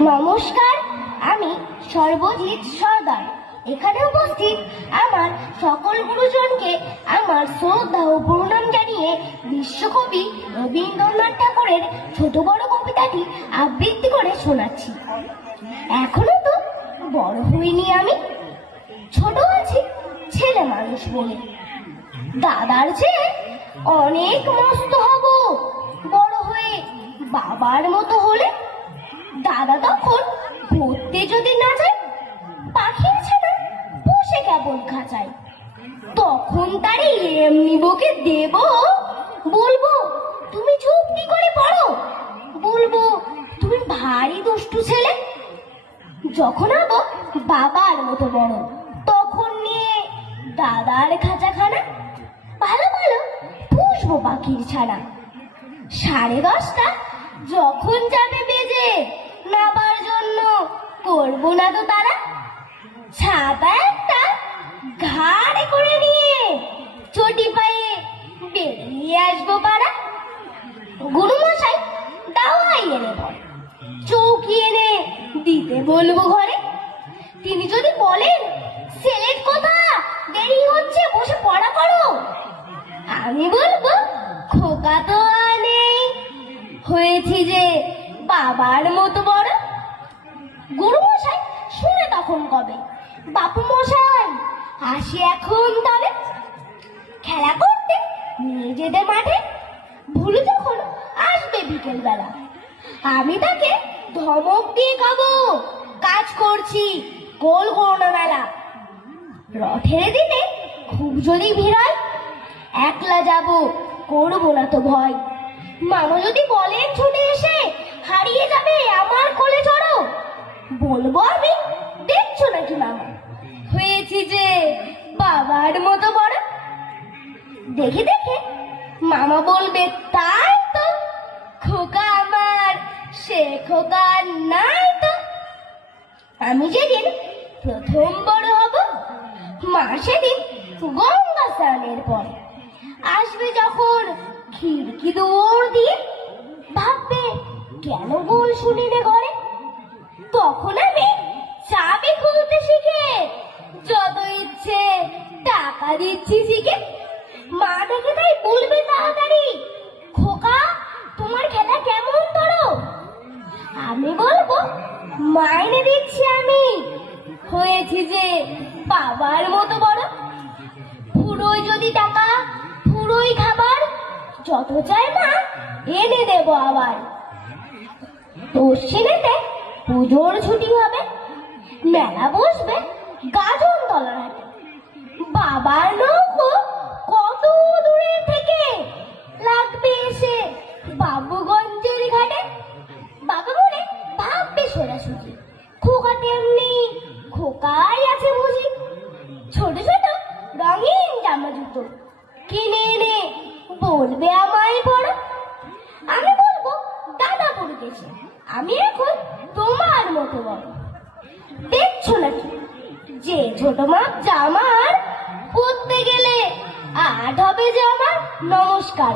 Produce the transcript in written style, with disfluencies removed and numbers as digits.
নমস্কার, আমি সর্বজিৎ সর্দার। এখানে উপস্থিত আমার সকল গুরুজনকে আমার শ্রদ্ধা ও প্রণাম জানিয়ে বিশ্বকবি রবীন্দ্রনাথ ঠাকুরের ছোট বড় কবিতাটি আবৃত্তি করে শোনাচ্ছি। এখনো তো বড় হইনি আমি, ছোট আছি ছেলে মানুষ বলে। দাদার চেয়ে অনেক মস্ত হব বড় হয়ে, বাবার মতো হলে। দাদা তখন পড়তে যদি না যায়, পাখির ছানা বসে কেবল খাঁচায়। তখন তারে এমনি বকে দেব, বলবো তুমি চুপটি করে পড়ো, বলবো তুমি ভারী দুষ্টু ছেলে। যখন হব বাবার মতো বড়, তখন নিয়ে দাদার খাঁচাখানা ভালো ভালো পুষবো পাখির ছানা। 10:30 যখন যাবে বেজে, নাবার জন্য করবো না তো তারা। ছাতা একটা ঘাড়ে করে নিয়ে চটি পায়ে বেরিয়ে আসবো পাড়া। গুরুমশাই দাওয়াই এনে পড়ে, চৌকি এনে দিতে বলবো ঘরে। তিনি যদি বলেন সেলেট কোথা, দেরি হচ্ছে বসে পড়া করো, আমি বলবো খোকা তো আর নেই, হয়েছি যে বাবার মতো বড়। গুরুমশাই শুনে তখন কবে, বাপু মশাই আসি এখন তবে। খেলা করতে নিয়ে যেতে মাঠে, ভুলে যখন আসবে বিকেল বেলা, আমি তাকে ধমক দিয়ে খাবো, কাজ করছি গোল করোনা মেলা। রথের দিনে খুব যদি ভিড় হয়, একলা যাব করবো না তো ভয়। মামা যদি বলেন ছুটে এসে হারিয়ে যাবে আমার কোলে চড়ো, বলবো আমি দেখছো নাকি মামা, হয়েছি যে বাবার মতো বড়। দেখে দেখে মামা বলবে তাই তো, খোকা আমার সে খোকা নাই তো। আমি যেদিন প্রথম বড় হব, মা সেদিন গঙ্গা স্নানের পর আসবে যখন খিড়কি দৌড় দিয়ে, ভাববে কেন গোল শুনি রে ঘরে। তখন আমি চাবি খুলতে শিখে যত ইচ্ছে টাকা দিচ্ছি শিখে। মা দেখে তাই বলবে তাড়াতাড়ি, খোকা তোমার খেলা কেমন ধরো। আমি বলবো মাইনে দিচ্ছি আমি, হয়েছি যে বাবার মতো বড়। পুরোই যদি টাকা, পুরোই খাবার, যত চাই মা এনে দেব আবার। পশ্চিমেতে পুজোর ছুটি হবে, মেলা বসবে গাজন তলার হাটে। বাবার নৌকো কত দূরে থেকে লাগবে এসে বাবুগঞ্জের ঘাটে। বাবা বলে ভাববে সোজাসুজি, খোকা তেমনি খোকাই আছে বুঝি। ছোট ছোট রঙিন জামা জুতো কিনে এনে বলবে আমায় পড়ো। আমি বলবো দাদা পড়তেছে, আমি এখন তোমার মতো বড়। দেখছো নাকি যে ছোট মাপ জামার পরতে গেলে আট হবে যে আমার। নমস্কার।